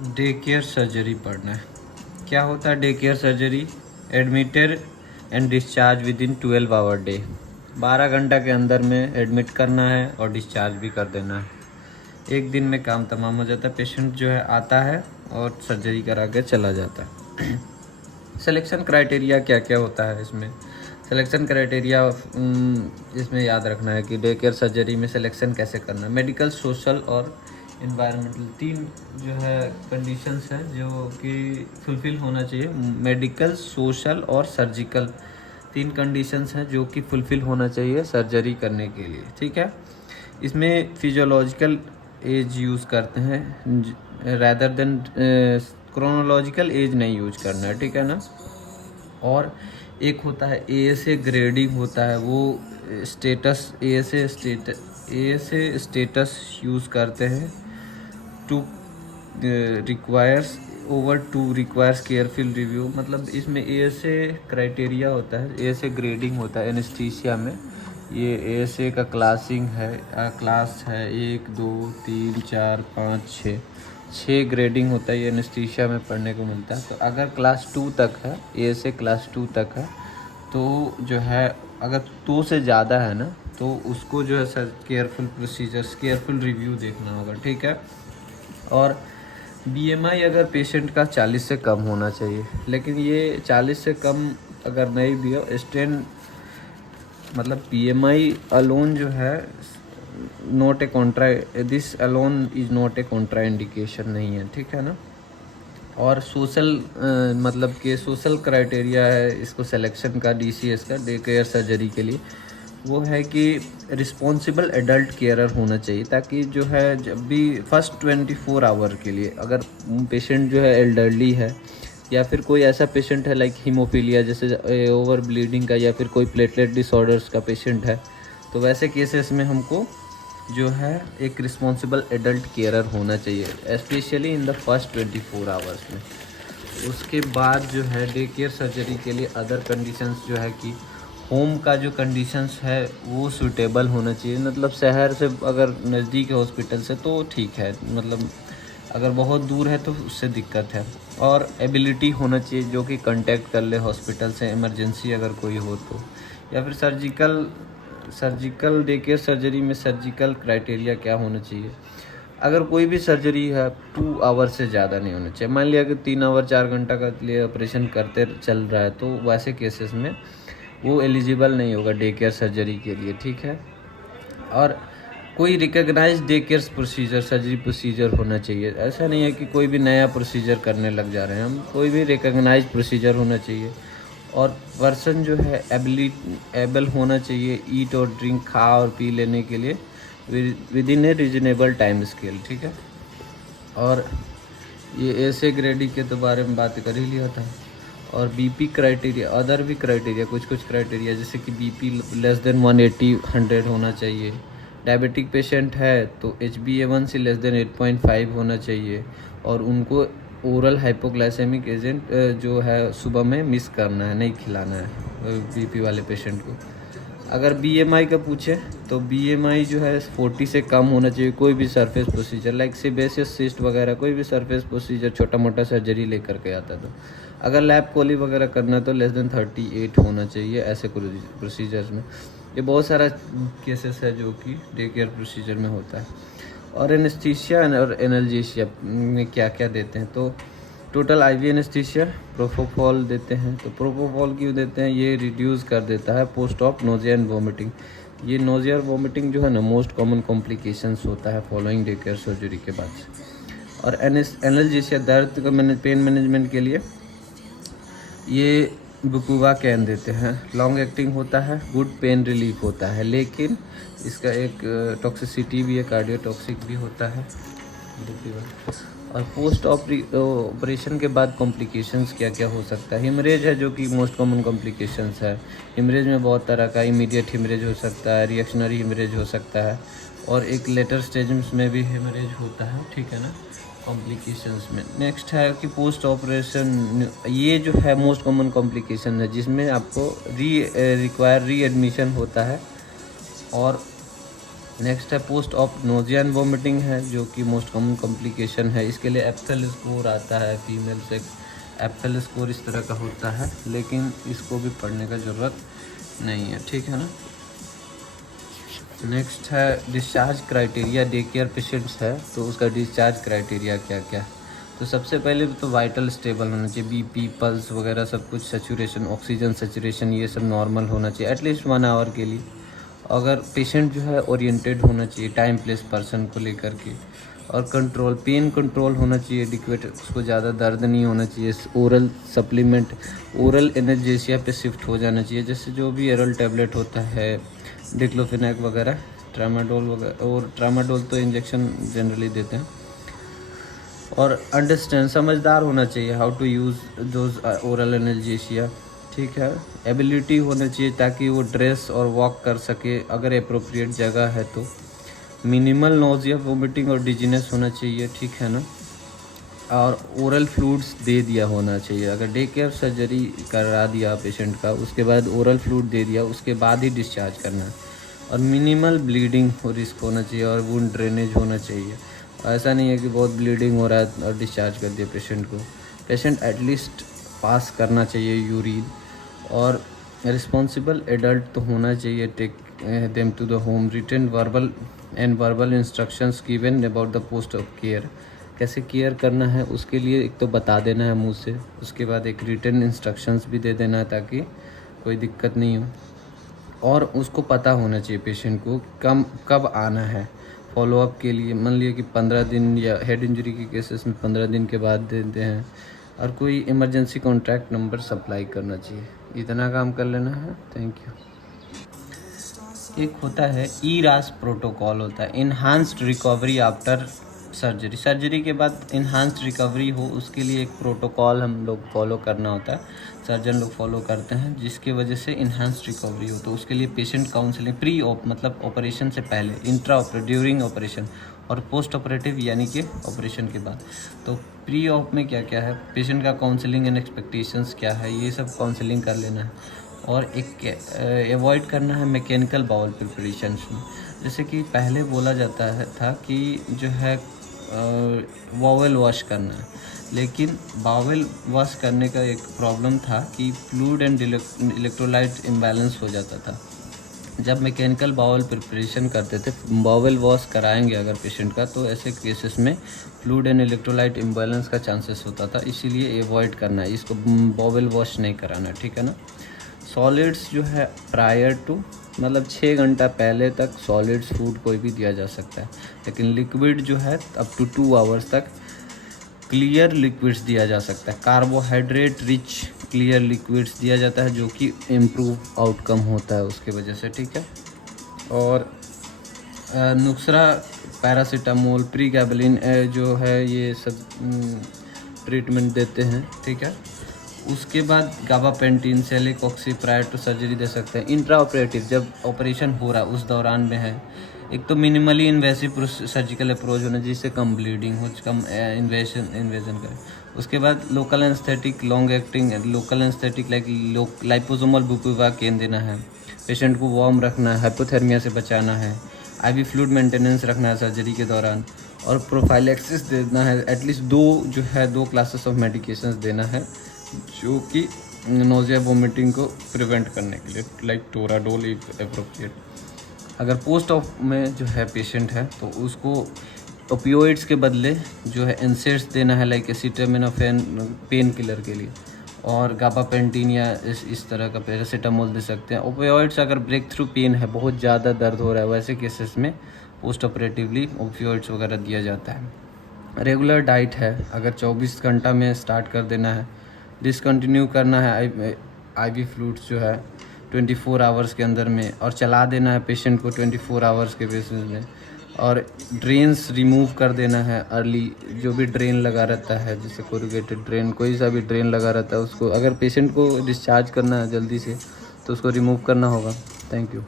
Day care surgery पढ़ना है। क्या होता है day care surgery? Admitted and discharge within 12 hour day. 12 घंटा के अंदर में एडमिट करना है और डिस्चार्ज भी कर देना है। एक दिन में काम तमाम हो जाता है। पेशेंट जो है आता है और सर्जरी करा के चला जाता है। सिलेक्शन क्राइटेरिया क्या क्या होता है इसमें? सिलेक्शन क्राइटेरिया इसमें याद रखना है कि डे केयर सर्जरी में सिलेक्शन कैसे करना है। मेडिकल, सोशल और इन्वायरमेंटल, 3 जो है कंडीशंस हैं जो कि फुलफ़िल होना चाहिए। मेडिकल, सोशल और सर्जिकल, 3 कंडीशंस हैं जो कि फुलफ़िल होना चाहिए सर्जरी करने के लिए, ठीक है। इसमें फिजियोलॉजिकल एज यूज़ करते हैं रैदर देन क्रोनोलॉजिकल एज नहीं यूज करना है, ठीक है ना। और एक होता है एएसए ग्रेडिंग होता है, वो स्टेटस एएसए स्टेटस यूज़ करते हैं। To requires over to requires careful review, मतलब इसमें एएसए क्राइटेरिया होता है, एएसए ग्रेडिंग होता है एनेस्थीसिया में। ये एएसए का क्लासिंग है, क्लास है 1 2 3 4 5 6 ग्रेडिंग होता है। ये एनेस्थीसिया में पढ़ने को मिलता है। तो अगर क्लास 2 तक है, एएसए क्लास 2 तक है, तो जो है अगर 2 से ज़्यादा है ना, तो उसको जो है sir careful procedures, careful review देखना होगा, ठीक है। और बीएमआई अगर पेशेंट का 40 से कम होना चाहिए, लेकिन ये 40 से कम अगर नहीं भी हो, स्टेन मतलब बीएमआई अलोन जो है not a Contra, this alone is not a Contra indication नहीं है, ठीक है ना। और सोशल मतलब कि सोशल क्राइटेरिया है इसको सिलेक्शन का, डीसीएस का, डे केयर सर्जरी के लिए, वो है कि रिस्पॉन्सिबल एडल्ट केयरर होना चाहिए, ताकि जो है जब भी फर्स्ट 24 आवर के लिए अगर पेशेंट जो है एल्डरली है या फिर कोई ऐसा पेशेंट है लाइक हीमोफीलिया जैसे ओवर ब्लीडिंग का, या फिर कोई प्लेटलेट डिसऑर्डर्स का पेशेंट है, तो वैसे केसेस में हमको जो है एक रिस्पॉन्सिबल एडल्ट केयरर होना चाहिए, specially in the first 24 hours में। उसके बाद जो है डे केयर सर्जरी के लिए अदर कंडीशंस जो है कि होम का जो कंडीशंस है वो सूटेबल होना चाहिए। मतलब शहर से अगर नज़दीक है हॉस्पिटल से तो ठीक है, मतलब अगर बहुत दूर है तो उससे दिक्कत है। और एबिलिटी होना चाहिए जो कि कांटेक्ट कर ले हॉस्पिटल से, इमरजेंसी अगर कोई हो तो। या फिर सर्जिकल डे केयर सर्जरी में सर्जिकल क्राइटेरिया क्या होना चाहिए? अगर कोई भी सर्जरी है 2 आवर से ज़्यादा नहीं होना चाहिए। मान लिया कि 3 आवर 4 घंटा का लिए ऑपरेशन करते चल रहा है, तो वैसे केसेस में वो एलिजिबल नहीं होगा डे केयर सर्जरी के लिए, ठीक है। और कोई recognised day care procedure, surgery procedure होना चाहिए। ऐसा नहीं है कि कोई भी नया प्रोसीजर करने लग जा रहे हैं हम, कोई भी रिकॉग्नाइज्ड प्रोसीजर होना चाहिए। और पर्सन जो है एबल होना चाहिए ईट और ड्रिंक, खा और पी लेने के लिए with in A reasonable time scale, ठीक है। और ये ऐसे ग्रेडिंग के तो बारे में बात कर ही लिया था। और बीपी क्राइटेरिया, अदर भी क्राइटेरिया, कुछ क्राइटेरिया जैसे कि बीपी लेस देन 180/100 होना चाहिए। डायबिटिक पेशेंट है तो HbA1c लेस देन 8.5 होना चाहिए। और उनको ओरल हाइपोग्लाइसेमिक एजेंट जो है सुबह में मिस करना है, नहीं खिलाना है बीपी वाले पेशेंट को। अगर बीएमआई का पूछे तो बीएमआई जो है 40 से कम होना चाहिए। कोई भी surface procedure like sebaceous cyst वगैरह, कोई भी सरफेस प्रोसीजर छोटा मोटा सर्जरी लेकर के आता तो अगर लैब कोली वगैरह करना तो लेस देन 38 होना चाहिए ऐसे प्रोसीजर्स में। ये बहुत सारा केसेस है जो कि डे केयर प्रोसीजर में होता है। और एनेस्थीसिया और एनाल्जेसिया में क्या क्या देते हैं? तो टोटल आईवी एनेस्थीसिया प्रोपोफॉल देते हैं। तो प्रोपोफॉल क्यों देते हैं? ये रिड्यूस कर देता है post of nausea and vomiting. ये नोजिया और वोमिटिंग जो है ना मोस्ट कॉमन कॉम्प्लिकेशंस होता है फॉलोइंग डे केयर सर्जरी के बाद से। और एनाल्जेसिया दर्द का पेन मैनेजमेंट के लिए ये बुकुवा कैन देते हैं। लॉन्ग एक्टिंग होता है, गुड पेन रिलीफ होता है, लेकिन इसका एक टॉक्सिसिटी भी है, कार्डियोटॉक्सिक भी होता है बुकुवा। और पोस्ट ऑपरेशन के बाद कॉम्प्लिकेशंस क्या क्या हो सकता है? हिमरेज है जो कि मोस्ट कॉमन कॉम्प्लिकेशंस है। हिमरेज में बहुत तरह का, इमीडिएट हिमरेज हो सकता है, रिएक्शनरी हिमरेज हो सकता है, और एक लेटर स्टेज में भी हिमरेज होता है, ठीक है ना, कॉम्प्लिकेशंस में। नेक्स्ट है कि पोस्ट ऑपरेशन, ये जो है मोस्ट कॉमन कॉम्प्लिकेशन है जिसमें आपको रिक्वायर री एडमिशन होता है। और नेक्स्ट है post of nausea and vomiting है, जो कि मोस्ट कॉमन कॉम्प्लिकेशन है। इसके लिए एप्फेल स्कोर आता है, फीमेल से एप्फेल स्कोर इस तरह का होता है, लेकिन इसको भी पढ़ने का ज़रूरत नहीं है, ठीक है ना। नेक्स्ट है discharge criteria. Day care patients है तो उसका डिस्चार्ज क्राइटेरिया क्या क्या। तो सबसे पहले तो वाइटल स्टेबल होना चाहिए, बीपी, पल्स वगैरह सब कुछ, सेचुरेशन, ऑक्सीजन सेचुरेशन, ये सब नॉर्मल होना चाहिए एटलीस्ट 1 आवर के लिए। अगर पेशेंट जो है ओरिएंटेड होना चाहिए टाइम प्लेस पर्सन को लेकर के, और कंट्रोल, पेन कंट्रोल होना चाहिए एडिक्वेट, उसको ज़्यादा दर्द नहीं होना चाहिए। ओरल सप्लीमेंट, ओरल एनर्जेसिया पे शिफ्ट हो जाना चाहिए, जैसे जो भी एरल टैबलेट होता है, डिक्लोफेनाक वगैरह, ट्रामाडोल वगैरह, और ट्रामाडोल तो इंजेक्शन जनरली देते हैं। और अंडरस्टैंड, समझदार होना चाहिए how to use those oral analgesia, ठीक है। एबिलिटी होना चाहिए ताकि वो ड्रेस और वॉक कर सके अगर अप्रोप्रिएट जगह है तो। मिनिमल नोजिया, वोमिटिंग और डिजीनेस होना चाहिए, ठीक है ना। और ओरल फ्लूइड्स दे दिया होना चाहिए। अगर डे केयर सर्जरी करा दिया पेशेंट का, उसके बाद ओरल फ्लूइड दे दिया, उसके बाद ही डिस्चार्ज करना है। और मिनिमल ब्लीडिंग रिस्क होना चाहिए और वुंड ड्रेनेज होना चाहिए। ऐसा नहीं है कि बहुत ब्लीडिंग हो रहा है और डिस्चार्ज कर दिया पेशेंट को। पेशेंट एटलीस्ट पास करना चाहिए यूरिन। और रिस्पॉन्सिबल एडल्ट तो होना चाहिए, take them to the home, written verbal instructions given about the post of care. कैसे केयर करना है उसके लिए एक तो बता देना है मुंह से, उसके बाद एक रिटन इंस्ट्रक्शंस भी दे देना है ताकि कोई दिक्कत नहीं हो। और उसको पता होना चाहिए पेशेंट को कब आना है फॉलोअप के लिए। मान लिया कि 15 दिन, या हेड इंजरी के केसेस में 15 दिन के बाद देते हैं। और कोई इमरजेंसी कॉन्टैक्ट नंबर सप्लाई करना चाहिए। इतना काम कर लेना है। Thank you. एक होता है ईरास प्रोटोकॉल, होता है enhanced recovery after surgery. Surgery के बाद इन्हांस्ड रिकवरी हो उसके लिए एक प्रोटोकॉल हम लोग फॉलो करना होता है, सर्जन लोग फॉलो करते हैं, जिसकी वजह से इन्हांस्ड रिकवरी हो। तो उसके लिए पेशेंट काउंसलिंग, प्री ऑप मतलब ऑपरेशन से पहले, इंट्रा ऑपरेटिव, ड्यूरिंग ऑपरेशन, और पोस्ट ऑपरेटिव यानी कि ऑपरेशन के बाद। तो प्री ऑप में क्या क्या है, पेशेंट का काउंसलिंग एंड एक्सपेक्टेशंस क्या है, ये सब काउंसलिंग कर लेना है। और एक अवॉइड करना है मैकेनिकल बाउल प्रिपरेशंस में। जैसे कि पहले बोला जाता है था कि जो है बाउल वॉश करना है, लेकिन बाउल वॉश करने का एक प्रॉब्लम था कि फ्लूइड एंड इलेक्ट्रोलाइट इम्बैलेंस हो जाता था। जब मैकेनिकल बाउल प्रिपरेशन करते थे, बाउल वॉश कराएंगे अगर पेशेंट का, तो ऐसे केसेस में फ्लूइड एंड इलेक्ट्रोलाइट इम्बैलेंस का चांसेस होता था, इसीलिए अवॉइड करना है, इसको बाउल वॉश नहीं कराना, ठीक है ना। सॉलिड्स जो है प्रायर टू, मतलब 6 घंटा पहले तक सॉलिड्स फूड कोई भी दिया जा सकता है, लेकिन लिक्विड जो है अप टू 2 आवर्स तक क्लियर लिक्विड्स दिया जा सकता है। कार्बोहाइड्रेट रिच क्लियर लिक्विड्स दिया जाता है, जो कि इम्प्रूव आउटकम होता है उसके वजह से, ठीक है। और नुस्खा, पैरासीटामोल, प्रीगैबलिन जो है, ये सब ट्रीटमेंट देते हैं, ठीक है। उसके बाद गाबापेंटिन, सेलिकॉक्सी प्रायर टू सर्जरी दे सकते हैं। इंट्रा ऑपरेटिव, जब ऑपरेशन हो रहा है उस दौरान में है, एक तो मिनिमली इन्वेसिव सर्जिकल अप्रोच होना जिससे कम ब्लीडिंग हो, कम इन्वेजन करे। उसके बाद local anaesthetic, long acting local anaesthetic like liposomal bupivacaine देना है। पेशेंट को वार्म रखना है, हाइपोथर्मिया से बचाना है, आईवी फ्लूइड मेंटेनेंस रखना है सर्जरी के दौरान, और प्रोफाइलैक्सिस देना है। एटलीस्ट 2 क्लासेस ऑफ मेडिकेशंस देना है जो कि नोजिया वोमिटिंग को प्रिवेंट करने के लिए, लाइक टोराडोल इफ एप्रोप्रिएट। अगर पोस्ट ऑफ में जो है पेशेंट है तो उसको ओपियोइड्स के बदले जो है एनसेड्स देना है, लाइक एसिटामिनोफेन पेन किलर के लिए, और गाबापेंटिन या इस तरह का पैरासीटामोल दे सकते हैं। ओपियोइड्स अगर ब्रेक थ्रू पेन है, बहुत ज़्यादा दर्द हो रहा है, वैसे केसेस में पोस्ट ऑपरेटिवली ओपियोइड्स वगैरह दिया जाता है। रेगुलर डाइट है, अगर 24 घंटा में स्टार्ट कर देना है, डिसकंटिन्यू करना है आईवी फ्लूइड्स जो है 24 आवर्स के अंदर में, और चला देना है पेशेंट को 24 आवर्स के बेसिस में, और ड्रेन्स रिमूव कर देना है अर्ली। जो भी ड्रेन लगा रहता है, जैसे कोरुगेटेड ड्रेन, कोई सा भी ड्रेन लगा रहता है, उसको अगर पेशेंट को डिस्चार्ज करना है जल्दी से तो उसको रिमूव करना होगा। Thank you.